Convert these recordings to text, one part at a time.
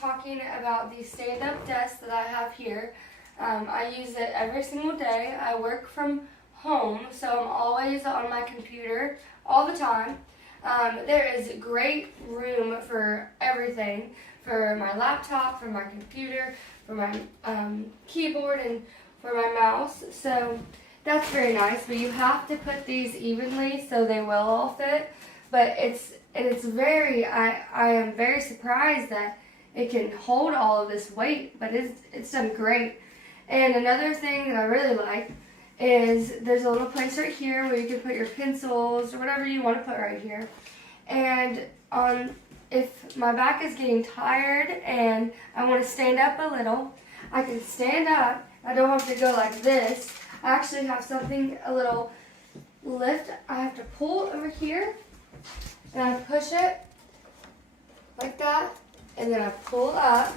talking about the stand-up desk that I have here. I use it every single day. I work from home, so I'm always on my computer all the time. There is great room for everything, for my laptop, for my computer, for my keyboard, and for my mouse. So that's very nice, but you have to put these evenly so they will all fit. But it's very, I am very surprised that it can hold all of this weight, but it's done great. And another thing that I really like is there's a little place right here where you can put your pencils or whatever you want to put right here. And if my back is getting tired and I want to stand up a little, I can stand up. I don't have to go like this. I actually have something, a little lift. I have to pull over here and I push it like that, and then I pull up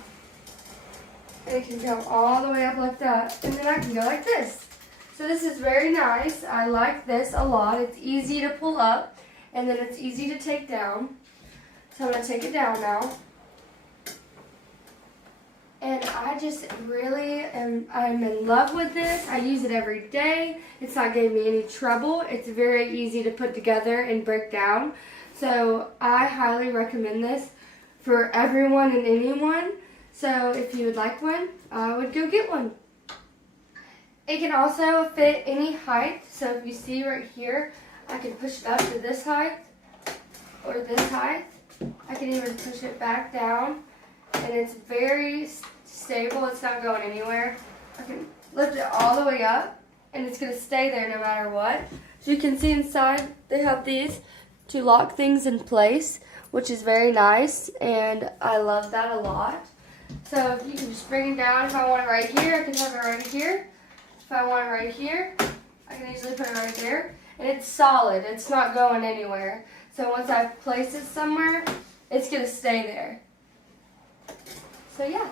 and it can come all the way up like that, and then I can go like this. So this is very nice. I like this a lot. It's easy to pull up and then it's easy to take down. So I'm going to take it down now. And I just really I'm in love with this. I use it every day. It's not giving me any trouble. It's very easy to put together and break down. So I highly recommend this for everyone and anyone. So if you would like one, I would go get one. It can also fit any height. So if you see right here, I can push it up to this height or this height. I can even push it back down. And it's very stable. It's not going anywhere. I can lift it all the way up and it's going to stay there no matter what. So you can see inside they have these to lock things in place, which is very nice, and I love that a lot. So you can just bring it down. If I want it right here, I can have it right here. If I want it right here, I can easily put it right there. And it's solid. It's not going anywhere. So once I place it somewhere, it's going to stay there. So yeah.